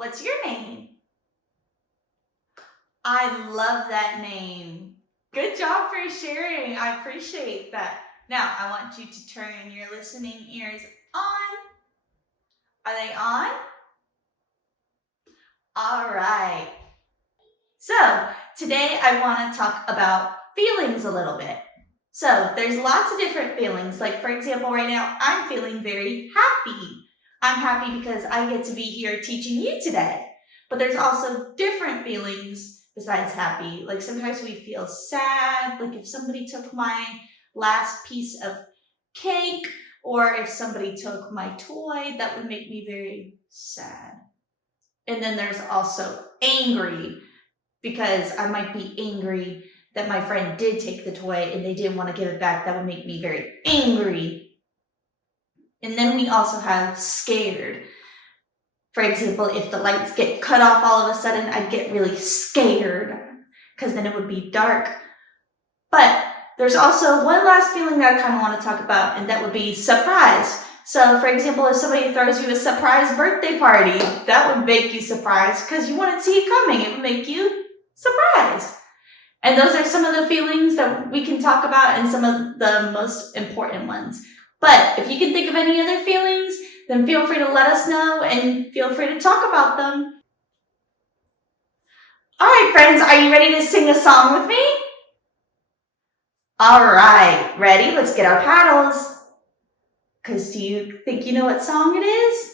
What's your name? I love that name. Good job for sharing. I appreciate that. Now, I want you to turn your listening ears on. Are they on? All right. So, today I want to talk about feelings a little bit. So, there's lots of different feelings. Like, for example, right now, I'm feeling very happy. I'm happy because I get to be here teaching you today. But there's also different feelings besides happy. Like, sometimes we feel sad, like if somebody took my last piece of cake, or if somebody took my toy, that would make me very sad. And then there's also angry, because I might be angry that my friend did take the toy and they didn't want to give it back. That would make me very angry. And then we also have scared. For example, if the lights get cut off all of a sudden, I'd get really scared because then it would be dark. But there's also one last feeling that I kind of want to talk about, and that would be surprise. So, for example, if somebody throws you a surprise birthday party, that would make you surprised because you wouldn't see it coming. It would make you surprised. And those are some of the feelings that we can talk about and some of the most important ones. But if you can think of any other feelings, then feel free to let us know and feel free to talk about them. All right, friends, are you ready to sing a song with me? All right, ready? Let's get our paddles. Because do you think you know what song it is?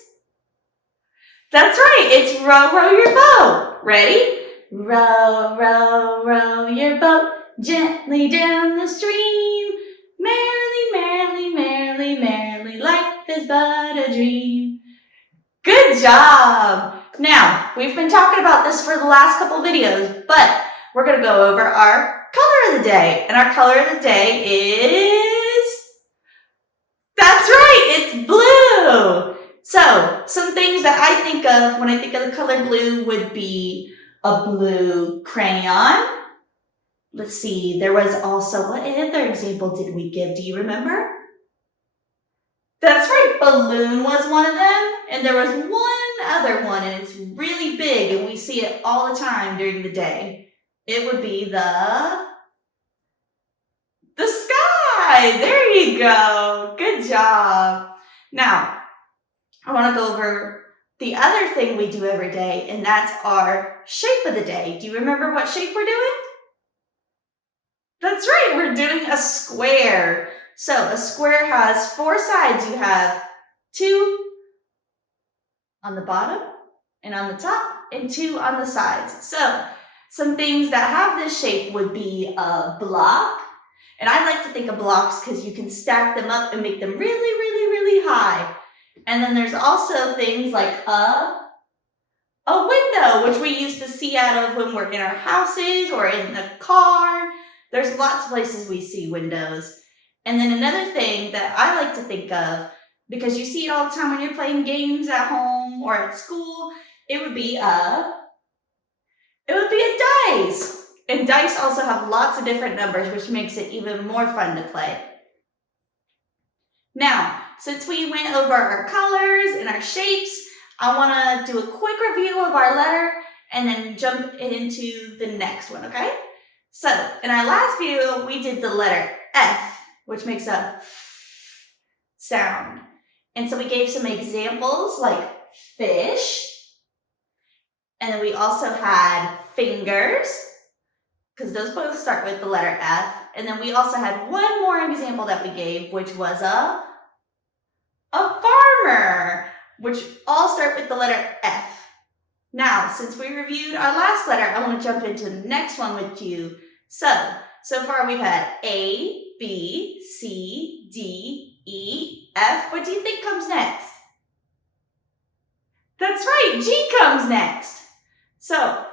That's right, it's Row, Row Your Boat. Ready? Row, row, row your boat gently down the stream. Merrily, merrily, merrily, merrily, life is but a dream. Good job! Now, we've been talking about this for the last couple videos, but we're going to go over our color of the day. And our color of the day is... That's right, it's blue! So, some things that I think of when I think of the color blue would be a blue crayon. Let's see, there was also, what other example did we give? Do you remember? That's right, balloon was one of them. And there was one other one, and it's really big, and we see it all the time during the day. It would be the sky. There you go. Good job. Now, I want to go over the other thing we do every day, and that's our shape of the day. Do you remember what shape we're doing? That's right, we're doing a square. So a square has 4 sides. You have 2 on the bottom and on the top and 2 on the sides. So some things that have this shape would be a block. And I like to think of blocks because you can stack them up and make them really, really, really high. And then there's also things like a window, which we used to see out of when we're in our houses or in the car. There's lots of places we see windows. And then another thing that I like to think of, because you see it all the time when you're playing games at home or at school, it would be a dice. And dice also have lots of different numbers, which makes it even more fun to play. Now, since we went over our colors and our shapes, I want to do a quick review of our letter and then jump into the next one, okay? So, in our last video, we did the letter F, which makes a sound. And so we gave some examples like fish. And then we also had fingers, because those both start with the letter F. And then we also had one more example that we gave, which was a farmer, which all start with the letter F. Now, since we reviewed our last letter, I want to jump into the next one with you. So far we've had A, B, C, D, E, F. What do you think comes next? That's right, G comes next. So,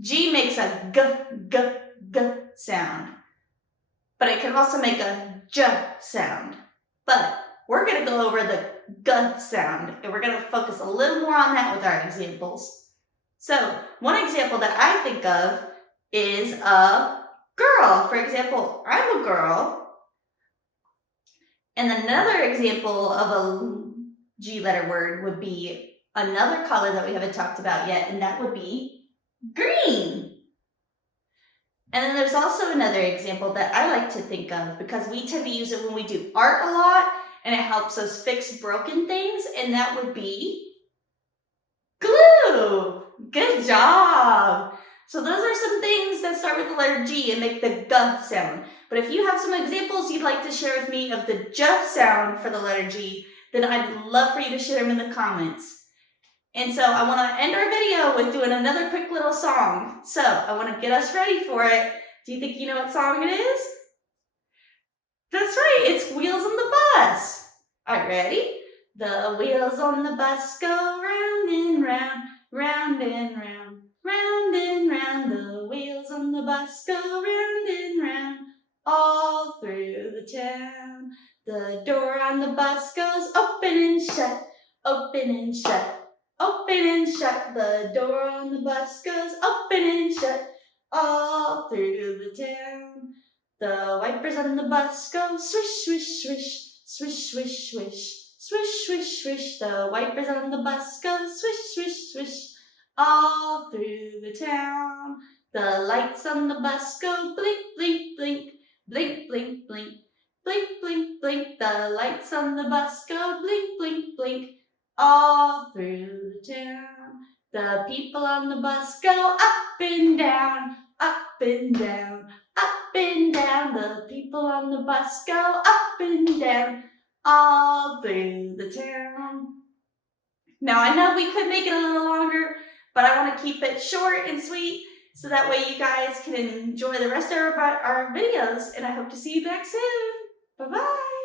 G makes a G, G, G sound. But it can also make a J sound. But we're going to go over the G sound, and we're going to focus a little more on that with our examples. So, one example that I think of is a girl. For example, I'm a girl. And another example of a G letter word would be another color that we haven't talked about yet, and that would be green. And then there's also another example that I like to think of because we tend to use it when we do art a lot and it helps us fix broken things, and that would be glue. Good job. So those are some things that start with the letter G and make the G sound. But if you have some examples you'd like to share with me of the J sound for the letter G, then I'd love for you to share them in the comments. And so I want to end our video with doing another quick little song. So I want to get us ready for it. Do you think you know what song it is? That's right, it's Wheels on the Bus. All right, ready? The wheels on the bus go round and round, round and round, round and round. The wheels on the bus go round and round, all through the town. The door on the bus goes open and shut, open and shut. Open and shut, the door on the bus goes open and shut, all through the town. The wipers on the bus go swish, swish, swish, swish, swish, swish, swish, swish, swish. The wipers on the bus go swish, swish, swish, all through the town. The lights on the bus go blink, blink, blink, blink, blink, blink, blink, blink, blink. The lights on the bus go blink, blink, blink, all through the town. The people on the bus go up and down, up and down, up and down. The people on the bus go up and down, all through the town. Now I know we could make it a little longer, but I want to keep it short and sweet so that way you guys can enjoy the rest of our videos, and I hope to see you back soon. Bye-bye.